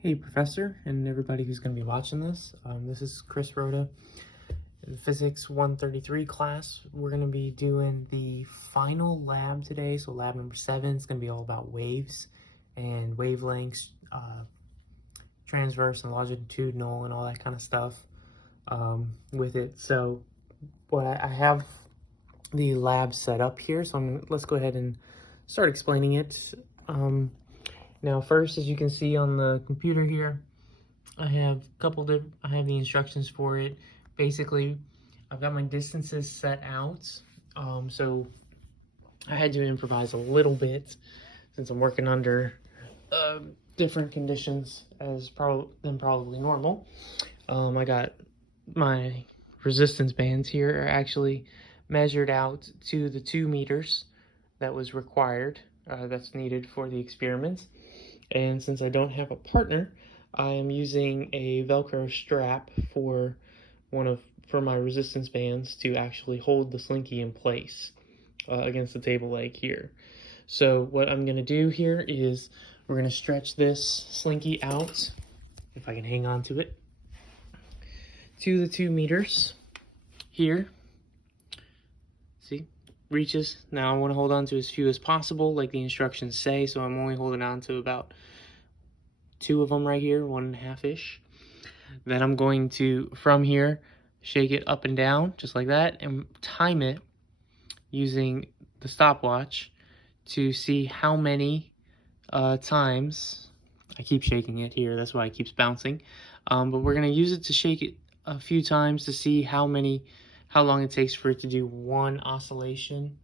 Hey, Professor, and everybody who's going to be watching this. This is Chris Rhoda. In the Physics 133 class, we're going to be doing the final lab today. So lab number 7 is going to be all about waves and wavelengths, transverse and longitudinal and all that kind of stuff with it. So what I have the lab set up here. So let's go ahead and start explaining it. Now first, as you can see on the computer here, I have I have the instructions for it. Basically, I've got my distances set out. So I had to improvise a little bit since I'm working under different conditions than probably normal. I got my resistance bands here are actually measured out to the 2 meters that was required, that's needed for the experiment. And since I don't have a partner, I am using a Velcro strap for my resistance bands to actually hold the slinky in place against the table leg here. So what I'm going to do here is we're going to stretch this slinky out, if I can hang on to it, to the 2 meters here. See, reaches. Now I want to hold on to as few as possible, like the instructions say, so I'm only holding on to about 2 of them right here, 1.5-ish. Then I'm going to, from here, shake it up and down, just like that, and time it using the stopwatch to see how many times. I keep shaking it here, that's why it keeps bouncing. But we're going to use it to shake it a few times to see how long it takes for it to do one oscillation,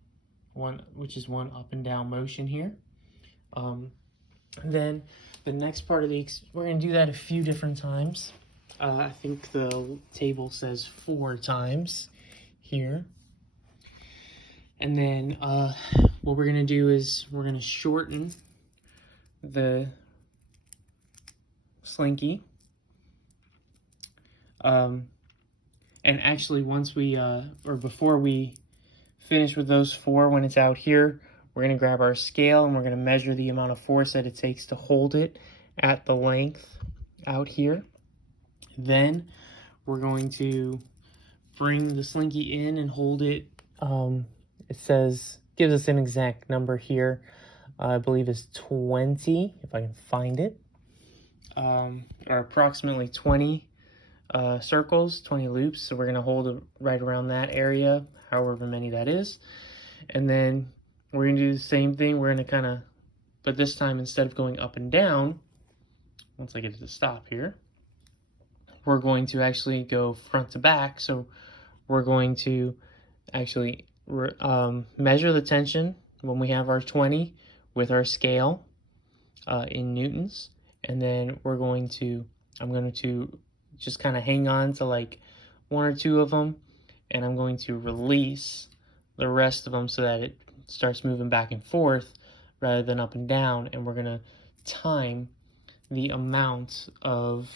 which is one up and down motion here. Then the next part of we're going to do that a few different times. I think the table says 4 times here. And then what we're going to do is we're going to shorten the slinky. And actually once we, or before we finish with those 4, when it's out here, we're going to grab our scale and we're going to measure the amount of force that it takes to hold it at the length out here. Then we're going to bring the slinky in and hold it. It gives us an exact number here. I believe it's 20, if I can find it. Or approximately 20 circles, 20 loops. So we're going to hold it right around that area, however many that is. And then we're going to do the same thing. We're going to but this time instead of going up and down, once I get it to stop here, we're going to actually go front to back. So we're going to actually measure the tension when we have our 20 with our scale in newtons. And then I'm going to just kind of hang on to like 1 or 2 of them. And I'm going to release the rest of them so that it starts moving back and forth rather than up and down. And we're going to time the amount of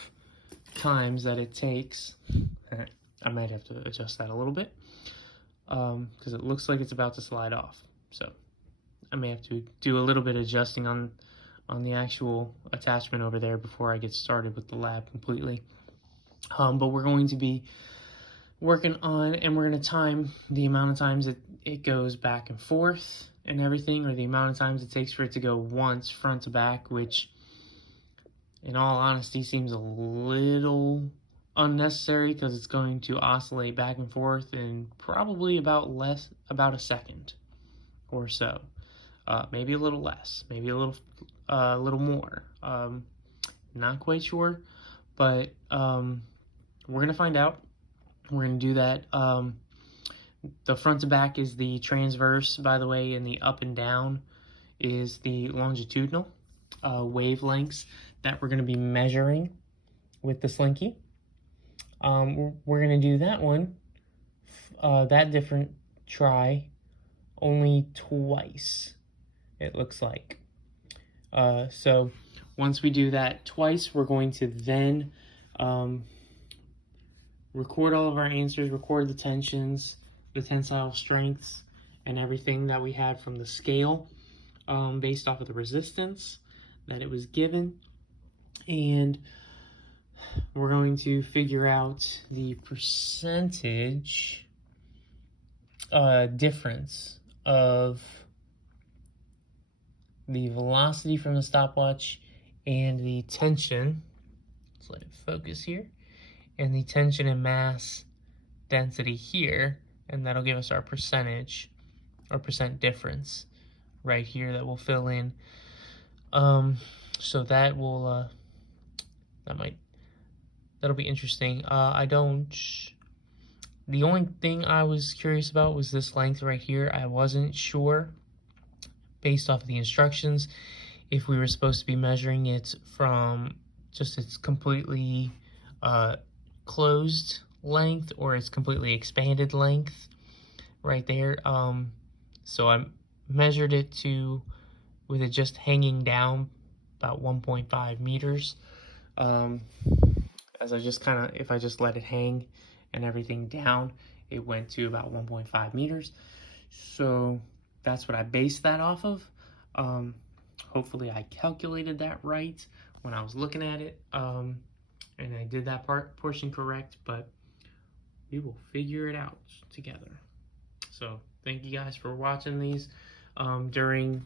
times that it takes. I might have to adjust that a little bit because it looks like it's about to slide off. So I may have to do a little bit of adjusting on the actual attachment over there before I get started with the lab completely. But we're going to be working on, and we're going to time the amount of times it goes back and forth and everything, or the amount of times it takes for it to go once front to back, which in all honesty seems a little unnecessary because it's going to oscillate back and forth in probably about a second or so. Maybe a little less, maybe a little more. Not quite sure, but we're gonna find out. We're gonna do that. The front to back is the transverse, by the way, and the up and down is the longitudinal wavelengths that we're going to be measuring with the slinky. We're going to do that one, that different try, only twice, it looks like. So once we do that twice, we're going to then record all of our answers, record the tensions, the tensile strengths, and everything that we had from the scale based off of the resistance that it was given. And we're going to figure out the percentage difference of the velocity from the stopwatch and the tension. Let's let it focus here. And the tension and mass density here, and that'll give us our percentage or percent difference right here that we'll fill in. So that will that'll be interesting. The only thing I was curious about was this length right here. I wasn't sure, based off of the instructions, if we were supposed to be measuring it from just its completely closed length or its completely expanded length right there. So I measured it with it just hanging down about 1.5 meters. As I just if I just let it hang and everything down, it went to about 1.5 meters. So that's what I based that off of. Hopefully I calculated that right when I was looking at it, and I did that portion correct, but we will figure it out together. So thank you guys for watching these. During